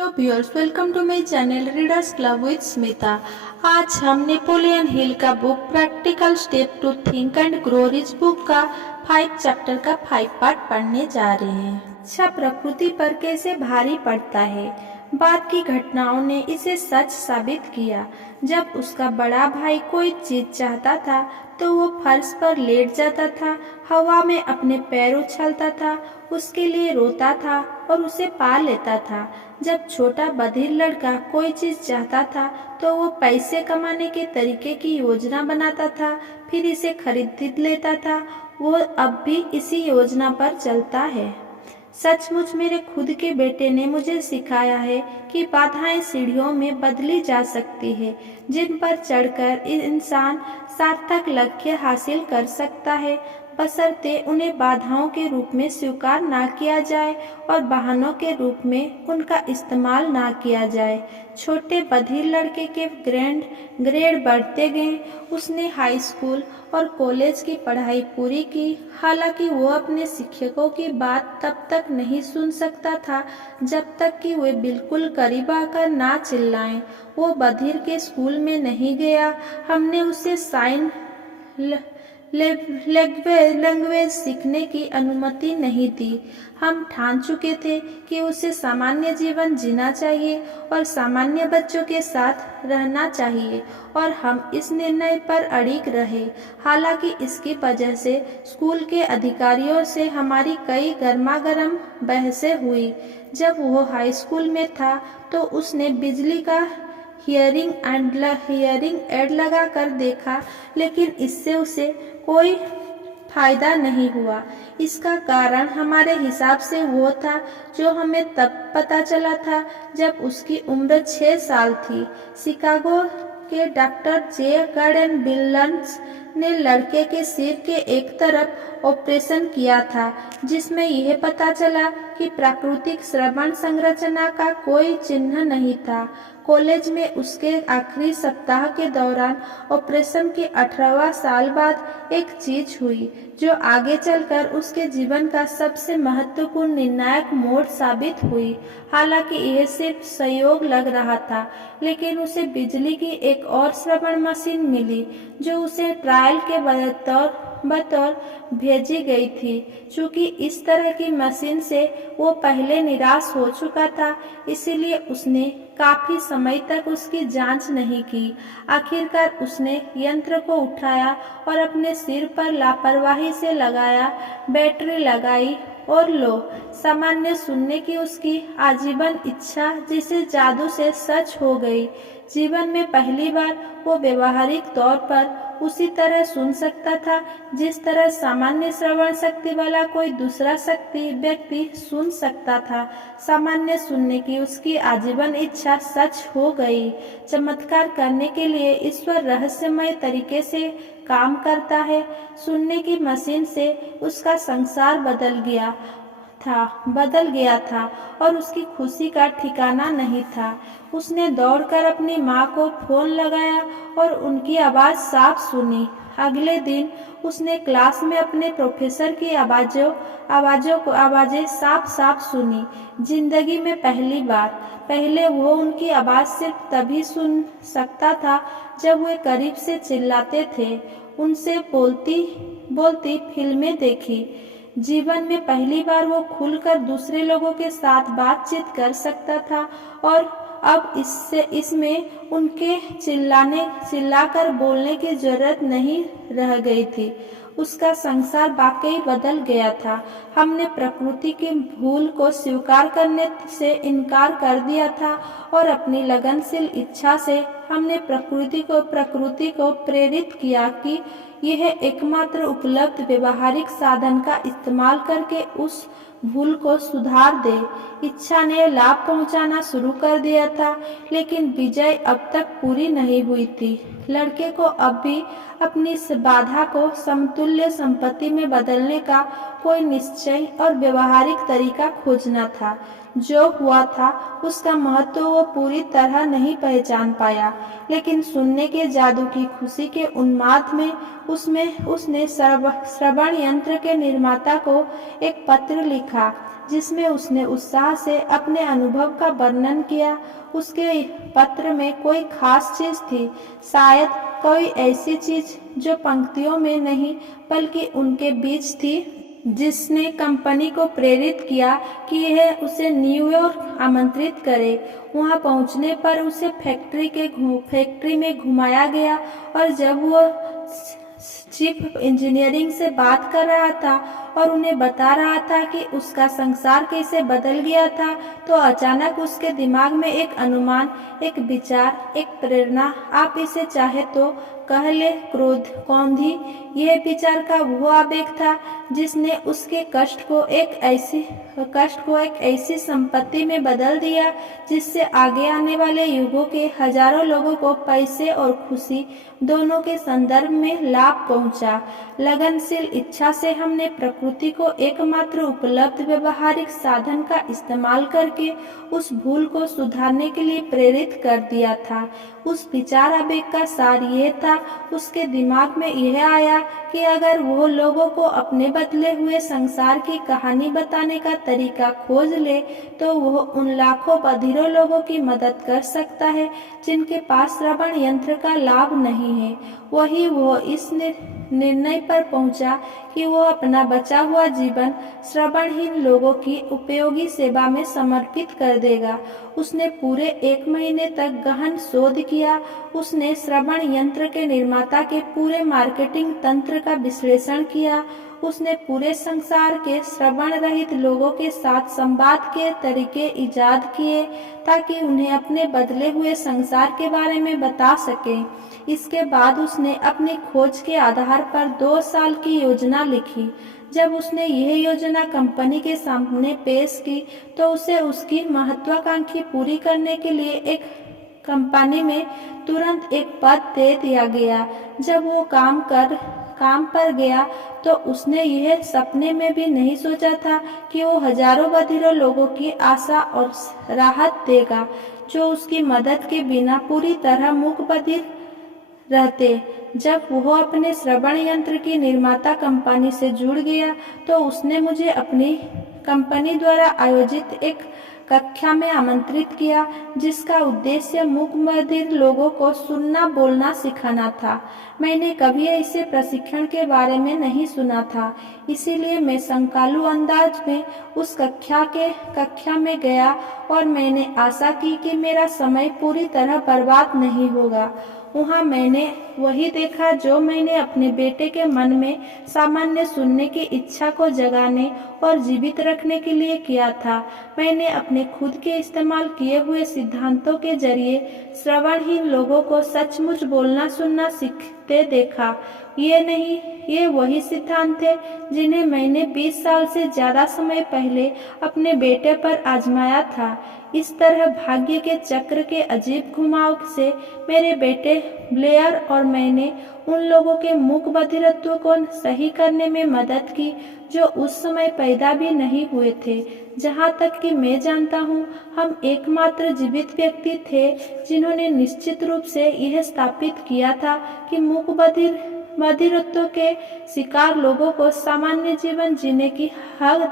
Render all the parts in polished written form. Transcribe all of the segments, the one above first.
Hello viewers, welcome to my channel readers club with Smita. आज हम Napoleon Hill का book practical step to think and grow rich book का 5 chapter का 5 part पढ़ने जा रहे हैं। अच्छा प्रकृति पर कैसे भारी पड़ता है। बाद की घटनाओं ने इसे सच साबित किया। जब उसका बड़ा भाई कोई चीज चाहता था तो वो फर्श पर लेट जाता था, हवा में अपने पैर उछलता था, उसके लिए रोता था और उसे पा लेता था। जब छोटा बधिर लड़का कोई चीज चाहता था तो वो पैसे कमाने के तरीके की योजना बनाता था, फिर इसे खरीद लेता था। वो अब भी इसी योजना पर चलता है। सचमुच मेरे खुद के बेटे ने मुझे सिखाया है कि बाधाएं सीढ़ियों में बदली जा सकती है, जिन पर चढ़कर इंसान सार्थक लक्ष्य हासिल कर सकता है, बशर्ते उन्हें बाधाओं के रूप में स्वीकार ना किया जाए और बहानों के रूप में उनका इस्तेमाल ना किया जाए। छोटे बधिर लड़के के ग्रेड बढ़ते गए। उसने हाई स्कूल और कॉलेज की पढ़ाई पूरी की। हालांकि वो अपने शिक्षकों की बात तब तक नहीं सुन सकता था जब तक कि वे बिल्कुल करीब आकर ना चिल्लाएं। वो बधिर के स्कूल में नहीं गया। हमने उसे साइन लैंग्वेज सीखने की अनुमति नहीं दी। हम ठान चुके थे कि उसे सामान्य जीवन जीना चाहिए और सामान्य बच्चों के साथ रहना चाहिए, और हम इस निर्णय पर अड़िग रहे। हालांकि इसकी वजह से स्कूल के अधिकारियों से हमारी कई गर्मागर्म बहसें हुई। जब वो हाई स्कूल में था तो उसने बिजली का हियरिंग एड लगा कर देखा, लेकिन इससे उसे कोई फायदा नहीं हुआ। इसका कारण हमारे हिसाब से वो था जो हमें तब पता चला था जब उसकी उम्र 6 साल थी। शिकागो के डॉक्टर जे गार्डन बिलन्स ने लड़के के सिर के एक तरफ ऑपरेशन किया था, जिसमें यह पता चला कि प्राकृतिक श्रवण संरचना का कोई चिन्ह नहीं था। कॉलेज में उसके आखिरी सप्ताह के दौरान ऑपरेशन के 18वां साल बाद एक चीज हुई जो आगे चलकर उसके जीवन का सबसे महत्वपूर्ण निर्णायक मोड़ साबित हुई। हालांकि यह सिर्फ संयोग लग रहा था, लेकिन उसे बिजली की एक और श्रवण मशीन मिली जो उसे ट्रायल के बतौर भेजी गई थी। चूंकि इस तरह की मशीन से वो पहले निराश हो चुका था, इसीलिए उसने काफी समय तक उसकी जांच नहीं की। आखिरकार उसने यंत्र को उठाया और अपने सिर पर लापरवाही से लगाया, बैटरी लगाई और लो, सामान्य सुनने की उसकी आजीवन इच्छा जिसे जादू से सच हो गई। जीवन में पहली बार वो व्यवहारिक तौर पर उसी तरह सुन सकता था जिस तरह सामान्य श्रवण शक्ति वाला कोई दूसरा व्यक्ति सुन सकता था। सामान्य सुनने की उसकी आजीवन इच्छा सच हो गई। चमत्कार करने के लिए ईश्वर रहस्यमय तरीके से काम करता है। सुनने की मशीन से उसका संसार बदल गया था और उसकी खुशी का ठिकाना नहीं था। उसने दौड़कर अपनी माँ को फोन लगाया और उनकी आवाज़ साफ सुनी। अगले दिन उसने क्लास में अपने प्रोफेसर की आवाज़ें साफ साफ सुनी। जिंदगी में पहली बार। पहले वो उनकी आवाज़ सिर्फ तभी सुन सकता था जब वे करीब से चिल्लाते थे। उनसे बोलती फिल्में देखी। जीवन में पहली बार वो खुलकर दूसरे लोगों के साथ बातचीत कर सकता था, और अब इसमें उनके चिल्लाकर बोलने की जरूरत नहीं रह गई थी। उसका संसार वाकई बदल गया था। हमने प्रकृति की भूल को स्वीकार करने से इनकार कर दिया था और अपनी लगनशील इच्छा से हमने प्रकृति को प्रेरित किया कि यह एकमात्र उपलब्ध व्यवहारिक साधन का इस्तेमाल करके उस भूल को सुधार दे। इच्छा ने लाभ पहुंचाना शुरू कर दिया था, लेकिन विजय अब तक पूरी नहीं हुई थी। लड़के को अब भी अपनी इस बाधा को समतुल्य संपत्ति में बदलने का कोई निश्चय और व्यवहारिक तरीका खोजना था। जो हुआ था उसका महत्व वो पूरी तरह नहीं पहचान पाया, लेकिन सुनने के जादू की खुशी के उन्माद में उसने श्रवण यंत्र के निर्माता को एक पत्र लिखा, जिसमें उसने उत्साह से अपने अनुभव का वर्णन किया। उसके पत्र में कोई खास चीज थी, शायद कोई ऐसी चीज जो पंक्तियों में नहीं बल्कि उनके बीच थी, जिसने कंपनी को प्रेरित किया कि यह उसे न्यूयॉर्क आमंत्रित करे। वहां पहुंचने पर उसे फैक्ट्री में घुमाया गया और जब वो चीफ इंजीनियरिंग से बात कर रहा था और उन्हें बता रहा था कि उसका संसार कैसे बदल गया था, तो अचानक उसके दिमाग में एक अनुमान, एक विचार, एक प्रेरणा, आप इसे चाहे तो कह ले कौंधी, यह विचार का वो आवेग था जिसने उसके कष्ट को एक ऐसी संपत्ति में बदल दिया जिससे आगे आने वाले युगों के हजारों लोगों को पैसे और खुशी दोनों के संदर्भ में लाभ पहुंचा। लगनशील इच्छा से हमने प्रकृति को एकमात्र उपलब्ध व्यवहारिक साधन का इस्तेमाल करके उस भूल को सुधारने के लिए प्रेरित कर दिया था। उस विचार आवेग का सार ये था, उसके दिमाग में यह आया कि अगर वो लोगों को अपने बदले हुए संसार की कहानी बताने का तरीका खोज ले तो वो उन लाखों बधिरों लोगों की मदद कर सकता है जिनके पास श्रवण यंत्र का लाभ नहीं है। वही वो इस निर्णय पर पहुंचा कि वो अपना बचा हुआ जीवन श्रवणहीन लोगों की उपयोगी सेवा में समर्पित कर देगा। उसने पूरे 1 महीने तक गहन शोध किया। उसने श्रवण यंत्र के निर्माता के पूरे मार्केटिंग तंत्र का विश्लेषण किया। उसने पूरे संसार के श्रवण रहित लोगों के साथ संवाद के तरीके इजाद किए ताकि उन्हें अपने बदले हुए संसार के बारे में बता सके। इसके बाद उसने अपनी खोज के आधार पर 2 साल की योजना लिखी। जब उसने यह योजना कंपनी के सामने पेश की तो उसे उसकी महत्वाकांक्षी पूरी करने के लिए एक कंपनी में तुरंत एक पद दे दिया गया। जब वो काम पर गया तो उसने यह सपने में भी नहीं सोचा था कि वो हजारों बधिरों लोगों की आशा और राहत देगा जो उसकी मदद के बिना पूरी तरह मूक बधिर रहते। जब वो अपने श्रवण यंत्र की निर्माता कंपनी से जुड़ गया तो उसने मुझे अपनी कंपनी द्वारा आयोजित एक कक्षा में आमंत्रित किया जिसका उद्देश्य मूक बधिर लोगों को सुनना बोलना सिखाना था। मैंने कभी ऐसे प्रशिक्षण के बारे में नहीं सुना था, इसीलिए मैं संकालू अंदाज में उस कक्षा में गया और मैंने आशा की कि मेरा समय पूरी तरह बर्बाद नहीं होगा। वहाँ मैंने वही देखा जो मैंने अपने बेटे के मन में सामान्य सुनने की इच्छा को जगाने और जीवित रखने के लिए किया था। मैंने अपने खुद के इस्तेमाल किए हुए सिद्धांतों के जरिए श्रवणहीन लोगों को सचमुच बोलना सुनना सीखते देखा। ये वही सिद्धांत थे जिन्हें मैंने 20 साल से ज्यादा समय पहले अपने बेटे पर आजमाया था। इस तरह भाग्य के चक्र के अजीब घुमाव से मेरे बेटे ब्लेयर और मैंने उन लोगों के मूक बधिरत्व को सही करने में मदद की जो उस समय पैदा भी नहीं हुए थे। जहाँ तक कि मैं जानता हूँ, हम एकमात्र जीवित व्यक्ति थे जिन्होंने निश्चित रूप से यह स्थापित किया था कि मूक बधिरत्व के शिकार लोगों को सामान्य जीवन जीने की हद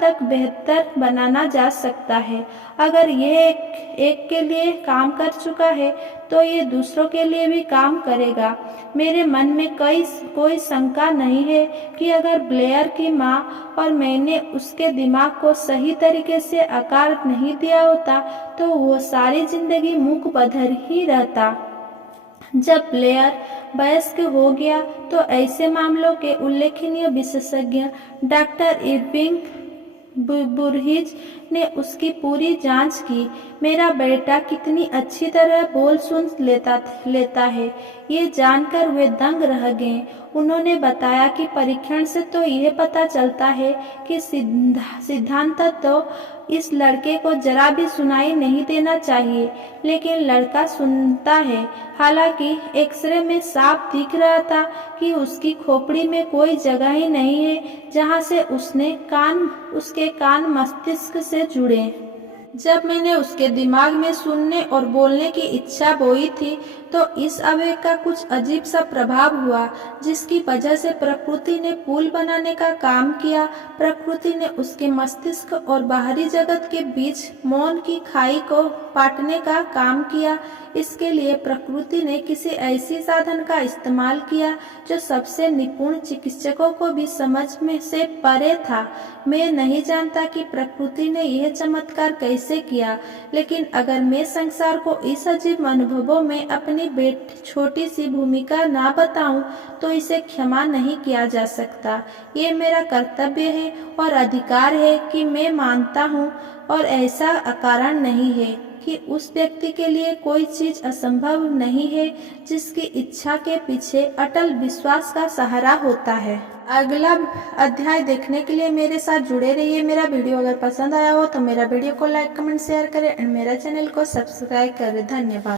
तक बेहतर बनाना जा सकता है। अगर यह एक के लिए काम कर चुका है तो ये दूसरों के लिए भी काम करेगा। मेरे मन में कोई शंका नहीं है कि अगर ब्लेयर की माँ और मैंने उसके दिमाग को सही तरीके से आकार नहीं दिया होता तो वो सारी जिंदगी मूक बधिर ही रहता। जब ब्लेयर वयस्क हो गया तो ऐसे मामलों के उल्लेखनीय विशेषज्ञ डॉक्टर इरविंग बुरहिज ने उसकी पूरी जांच की। मेरा बेटा कितनी अच्छी तरह बोल सुन लेता है, ये जानकर वे दंग रह गए। उन्होंने बताया कि परीक्षण से तो यह पता चलता है कि सिद्धांत तो इस लड़के को जरा भी सुनाई नहीं देना चाहिए, लेकिन लड़का सुनता है। हालांकि एक्सरे में साफ दिख रहा था कि उसकी खोपड़ी में कोई जगह ही नहीं है जहां से उसके कान मस्तिष्क से जुड़े। जब मैंने उसके दिमाग में सुनने और बोलने की इच्छा बोई थी, तो इस आवेग का कुछ अजीब सा प्रभाव हुआ, जिसकी वजह से प्रकृति ने पुल बनाने का काम किया। प्रकृति ने उसके मस्तिष्क और बाहरी जगत के बीच मौन की खाई को पाटने का काम किया। इसके लिए प्रकृति ने किसी ऐसी साधन का इस्तेमाल किया जो सबसे निपुण चिकित्सकों को भी समझ में से परे था। मैं नहीं जानता कि प्रकृति ने यह चमत्कार कैसे किया, लेकिन अगर मैं संसार को इस अजीब अनुभवों में अपनी छोटी सी भूमिका ना बताऊं, तो इसे क्षमा नहीं किया जा सकता। ये मेरा कर्तव्य है और अधिकार है कि मैं मानता हूँ, और ऐसा अकारण नहीं है कि उस व्यक्ति के लिए कोई चीज असंभव नहीं है जिसकी इच्छा के पीछे अटल विश्वास का सहारा होता है। अगला अध्याय देखने के लिए मेरे साथ जुड़े रहिए। मेरा वीडियो अगर पसंद आया हो तो मेरा वीडियो को लाइक, कमेंट, शेयर करें और मेरा चैनल को सब्सक्राइब करें। धन्यवाद।